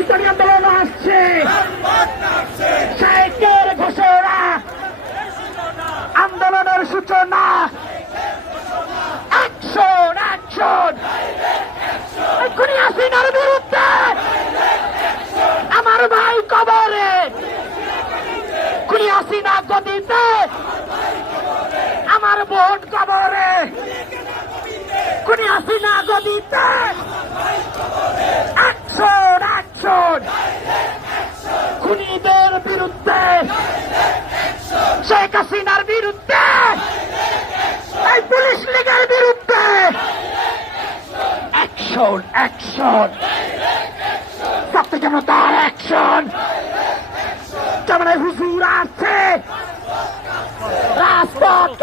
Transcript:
ইসলামী আন্দোলন আসছে। সাইকেল ঘোষণা। আন্দোলনের সূচনা। অ্যাকশন অ্যাকশন এক্ষুনি হাসিনার বিরুদ্ধে। আমার ভাই কবরে। খুনি হাসিনা গদিতে। বোন কবরে। খুনি হাসিনা গদিতে। অ্যাকশন অ্যাকশন খুনিদের বিরুদ্ধে। শেখ হাসিনার বিরুদ্ধে। এই পুলিশ লীগের বিরুদ্ধে। অ্যাকশন অ্যাকশন ছাত্র জনতার অ্যাকশন যেমন হুজুর আছে। রাজপথ